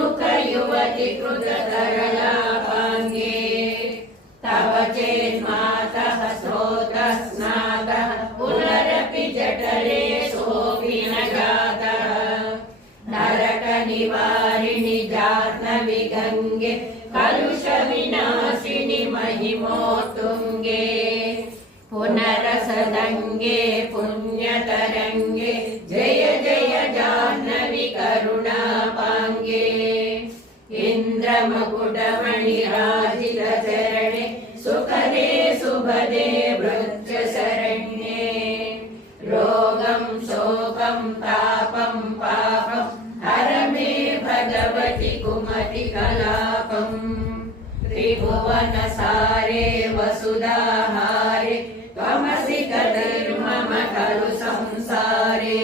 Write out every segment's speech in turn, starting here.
विमुख युवति कृततरलापाङ्गे तव चेन्मातः स्रोतः स्नातः पुनरपि जठरे सोऽपि न जातः नरकनिवारिणि जाह्नवि गङ्गे कलुषविनाशिनि महिमोत्तुङ्गे पुनरसदङ्गे पुण्यतरङ्गे जय जय जाह्नवि करुणापाङ्गे इन्द्रमकुटमणिराजितचरणे सुखदे सुभदे वृक्षशरण्ये रोगं शोकं तापं पापं हर मे भगवति कुमतिकलापम् त्रिभुवनसारे वसुधाहारे त्वमसि गतिर्मम खलु संसारे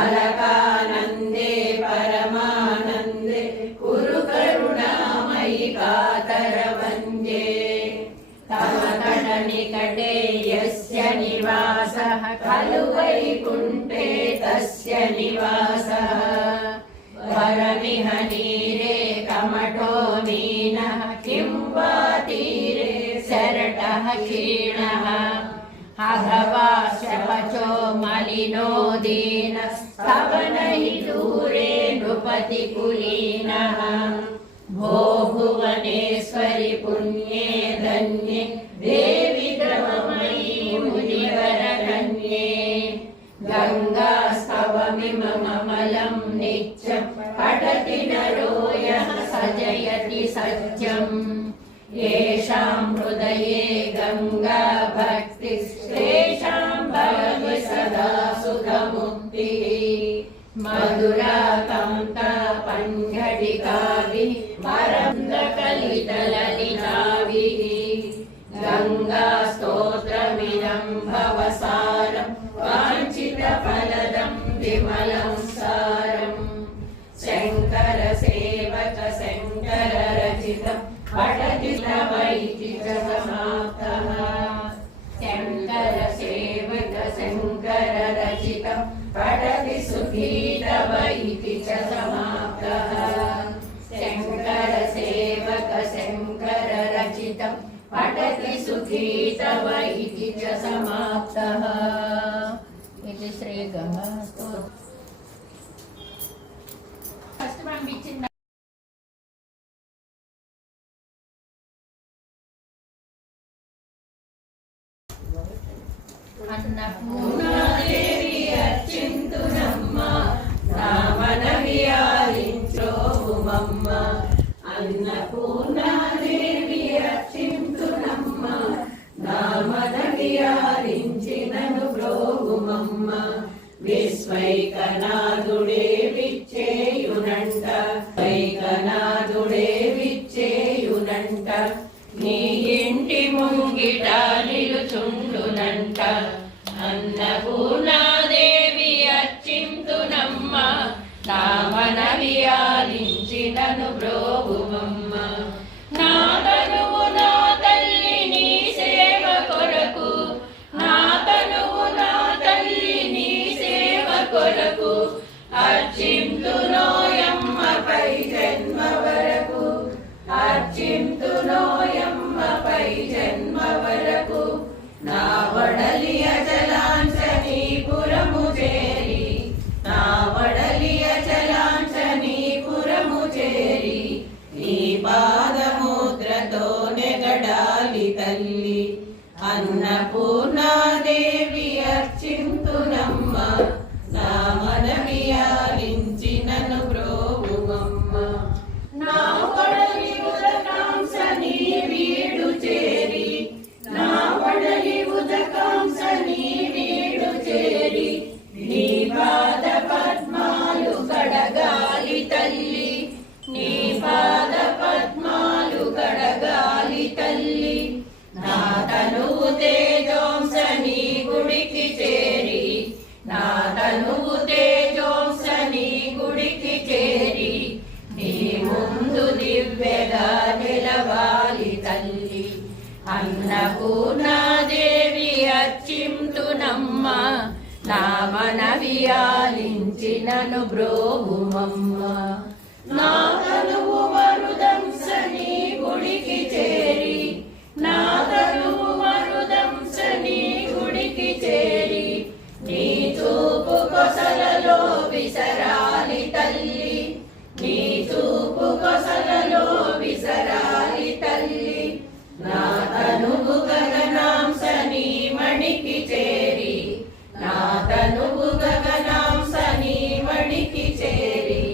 अलकानन्दे परमानन्दे कुरु करुणामयि कातरवन्द्ये तव तटनिकटे यस्य निवासः खलु वैकुण्ठे तस्य निवासः वरमिह नीरे कमठो मीनः किं वा तीरे शरटः क्षीणः अथवा शपचो मलिनो दीनस्तवन हि दूरे नृपतिकुलीनः भो भुवनेश्वरि पुण्ये धन्ये देवि द्रवमयी मुनिवरकन्ये गङ्गास्तवमिममलं नित्यं पठति नरो यः सजयति सत्यम् येषां हृदये गङ्गा भक्तिस्तेषां भवति सदा सुखमुक्तिः मधुराकान्ता पञ्चडिकाभिः मरन्दकलितललिताभिः गङ्गास्तोत्रमिदं भवसारं वाञ्छितफलदं विमलं सारम् शङ्करसेवक शङ्कररचितं पठति तवैति च समाप्तः शङ्करसेवक शङ्कररचितं पठति सुखी तव इति च समाप्तः शङ्करसेवक शङ्कररचितं पठति सुखी तव इति च समाप्तः इति श्रीगङ्गास्तोत्रम् फस्ट् పంపించింది అన్నపూర్ణాదేవి అర్చింతునమ్మ నామనవియాలించోమమ్మ అన్నపూర్ణాదేవి అర్చింతునమ్మ నామనవియాలించినను బ్రోగుమమ్మ విశ్వైకనాథుడే విచ్చేయునంట వైకనాథుడే విచ్చేయునంట నీ ఇంటి ముంగిట నిలుచుండునంట అన్నపూర్ణాదేవి అర్చింతునమ్మ నామనవియాలించినను బ్రోగుమమ్మ నా తనువు నా తల్లి నీ సేవ కొరకు నా తనువు నా తల్లి నీ సేవ కొరకు అర్చింతునోయమ్మ పై జన్మ వరకు అర్చింతునోయమ్మ పై జన్మ వరకు నా వడలి అచలాంచనీపురము చేరి నా వడలి అచలాంచనీపురము చేరి నీ పాదముద్రతో నెగడాలి తల్లి అన్నపూర్ణాదేవి అర్చింతునమ్మ నామనవియాలించినను బ్రోవుమమ్మ నా వడలి ఉదకాంస నీ వీడు చేరి నా వడలి ఉదకాంస నీ వీడు చేరి నీ పాద పద్మాలు కడగాలి తల్లి నీ పాద పద్మాలు కడగాలి తల్లి నా తనువు తేజోంస నీ గుడికి చేరి నా తనువు తేజోంస నీ గుడికి చేరి నీ ముందు దివ్యగా నిలవాలి తల్లి అన్నపూర్ణాదేవి అర్చింతునమ్మ నామనవియాలించినను బ్రోవుమమ్మ నా తనువు మరుదంసని గుడికి చేరి, నా తనువు మరుదంసని గుడికి చేరి, నీ చూపు కొసలలో విసరాలి తల్లి, నీ చూపు కొసలలో విసరాలి తల్లి. నా తనువు గగనాంసని మణికి చేరి, నా తనువు గగనాంసని మణికి చేరి,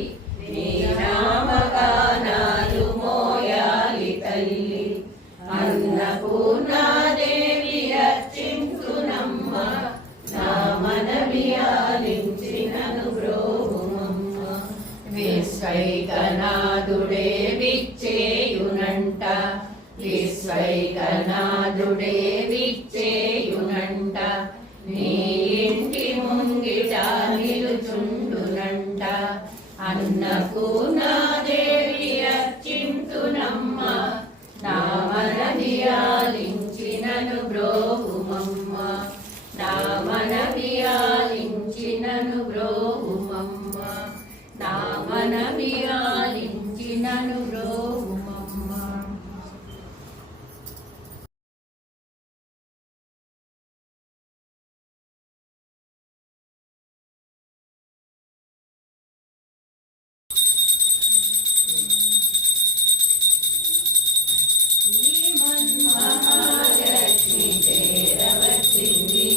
నీ నామగానాలు మోయాలి తల్లి. అన్నపూర్ణాదేవి అర్చింతునమ్మ, నా మనవి ఆలించినను బ్రోవుమమ్మ. విశ్వైకనాథుడే విచ్చేయునంట, విశ్వైకనాథుడే విచ్చేయునంట, నీ ఇంటి ముంగిట నిలుచుండునంట. అన్నపూర్ణాదేవి అర్చింతునమ్మ, నా మనవి ఆలించినను బ్రోవుమమ్మ, నా మనవి ఆలించినను బ్రోవుమమ్మ, నా మనవి ఆలించినను బ్రోవుమమ్మ. మహాలక్ష్మి చేరవచ్చింది,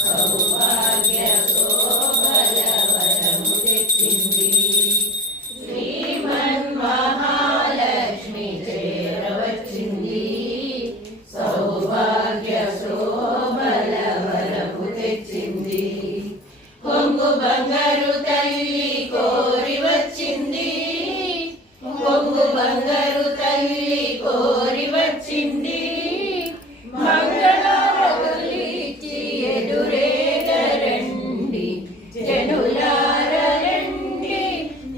సౌభాగ్య శోభల వరము తెచ్చింది. శ్రీమన్మహాలక్ష్మి చేరవచ్చింది, సౌభాగ్య శోభల వరము తెచ్చింది. కొంగు బంగారు తల్లి కోరి వచ్చింది, కొంగు బంగారు తల్లి కోరి వచ్చింది. మంగళారతులిచ్చి ఎదురేగరండి, జనులార రండి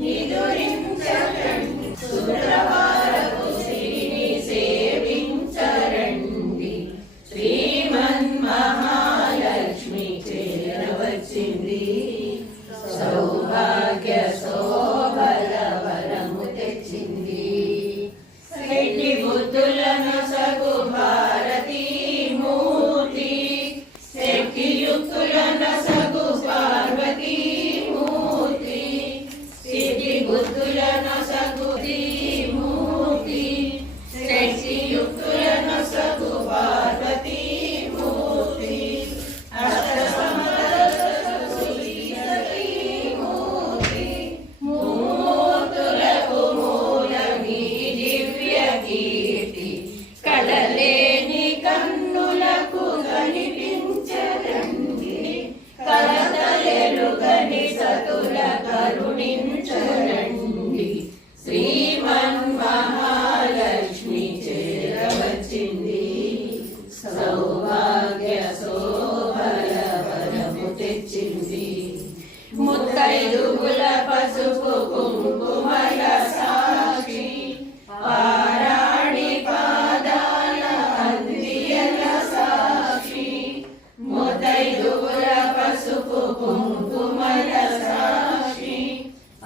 నిదురించరండి, శుక్రవారపు శ్రీని సేవించరండి. శ్రీమన్మహాలక్ష్మి చేరవచ్చింది, సౌభాగ్య శోభల వరము తెచ్చింది. శెట్టి బుద్ధులను సగు భారతీ మూర్తి, శక్తి యుక్తులను సగు పార్వతీ మూర్తి, సిద్ధి బుద్ధులను సగు మూర్తి, శక్తి యుక్తులను సగు పార్వతీ మూర్తి, అష్ట మూర్తులకు మూలమీ దివ్య కీర్తి, కళలేని కన్నులకు కనిపించరండి, కలతలెరుగని సతుల కరుణించరండి. శ్రీమన్మహాలక్ష్మి చేరవచ్చింది, సౌభాగ్య శోభల వరము తెచ్చింది. ముత్తైదువుల పసుపు కుంకుమల సాక్షి, పారాణి పాదాల అందియల సాక్షి, ముత్తైదువుల పసుపు కుంకుమల సాక్షి,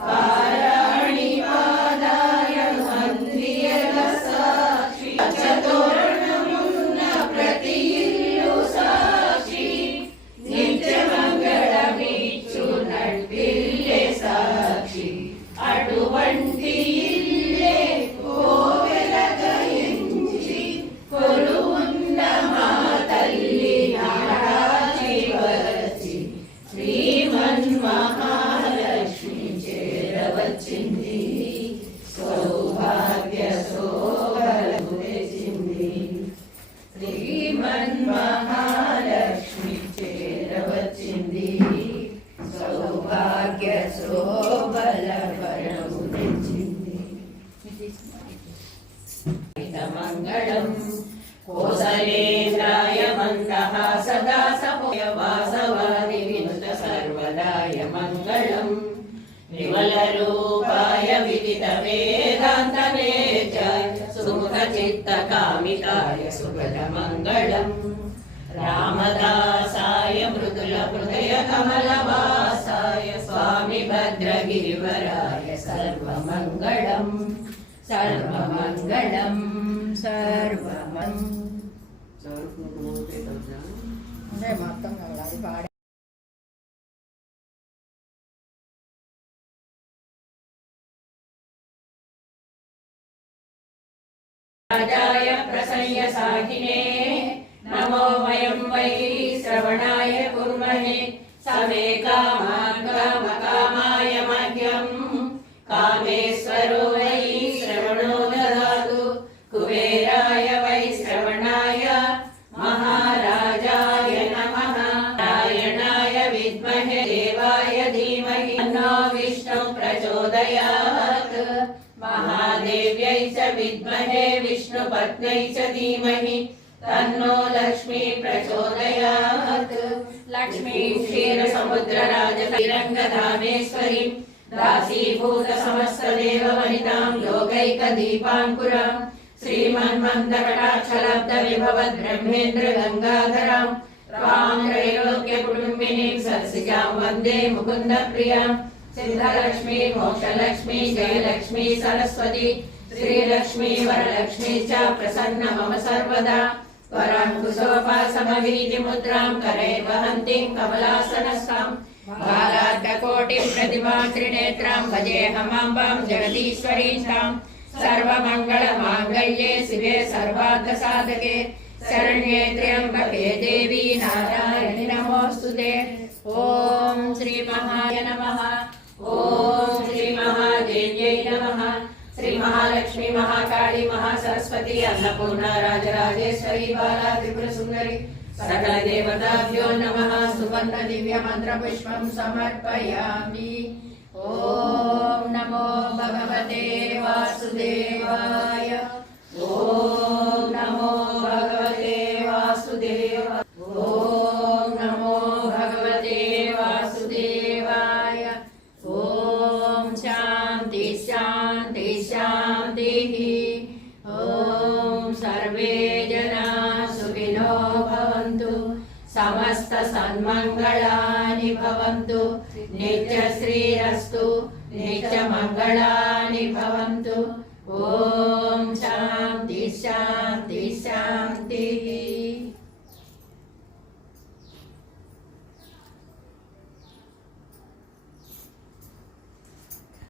పారాణి పాదాల అందియల సాక్షి, పచ్చతోరణమున్న ప్రతి ఇల్లు సాక్షి, నిత్య మంగళమిచ్చు నట్టిల్లే సాక్షి, అటువంటి ఇల్లే కోవెలగయించి కొలువున్న మా తల్లి నాడాచి వచ్చి. శ్రీమన్మహాలక్ష్మి చేరవచ్చింది, సౌభాగ్య శోభలకు తెచ్చింది. శ్రీమన్మహాలక్ష్మి చేరవచ్చింది, సౌభాగ్య శోభల వరము తెచ్చింది. మంగళం కోసలేంద్రాయ మందహాసదాసపోయ వాసవాది వినుత సర్వదాయ మంగళం. విమల రూపాయ విదిత వేదాంత వేద్యాయ సుముఖ చిత్త కామితాయ సుగత మంగళం. రామదాసాయ మృదుల హృదయ కమలవాసాయ స్వామి భద్ర भद्रगिरिवराय सर्वमङ्गलम् सर्वमङ्गलम् सर्वमङ्गलम् राजाय प्रसह्य साहिने नमो वयं वै श्रवणाय कुर्महे समे कामाय मह्यं कामेश्वरो वै श्रवणो ददातु कुबेराय वै श्रवणाय महाराजाय नमः नारायणाय विद्महे देवाय धीमहि तन्नो विष्णुः प्रचोदयात् महादेव्यै च विद्महे विष्णुपत्न्यै च धीमहि तन्नो लक्ष्मी प्रचोदयात् लक्ष्मी क्षीरसमुद्रराजतिरङ्गधामेश्वरी दासीभूत समस्तदेववनितां योगैकदीपाङ्कुरां श्रीमन्मन्दकटाक्षलब्धविभवद्ब्रह्मेन्द्र गङ्गाधरां त्वां त्रैलोक्यकुटुम्बिनीं सरसिजां वन्दे मुकुन्दप्रियां सिद्धलक्ष्मी मोक्षलक्ष्मी जयलक्ष्मी सरस्वती श्रीलक्ष्मी वरलक्ष्मी च प्रसन्न मम सर्वदा वराङ्कुशोपासमवीतिमुद्रां करे वहन्तीं कमलासनस्थां बालार्ककोटिं प्रतिमां त्रिनेत्रां भजेऽहमाम्बां जगदीश्वरीं तां सर्वमङ्गलमाङ्गल्ये शिवे सर्वार्थसाधके शरण्ये त्र्यम्बके देवी नारायणि नमोऽस्तुते। ॐ श्री महाय नमः। ॐ श्री महादेव्यै नमः। श्री महालक्ष्मी महाकाली महासरस्वती अन्नपूर्णा राजराजेश्वरी बाला त्रिपुरसुन्दरी सकल देवताभ्यो नमः। सुगन्ध दिव्य मंत्र पुष्पं समर्पयामि। ॐ नमो भगवते वासुदेवाय। ॐ नमो भगवते वासुदेवाय। ॐ नमो भगवते वासुदेवाय। ॐ शान्ति शान्ति शान्तिः। ॐ सर्वे जना सुखिनो भवन्तु समस्त सन्मङ्गलानि भवन्तु नित्यश्रीरस्तु नित्यमङ्गलानि भवन्तु। ॐ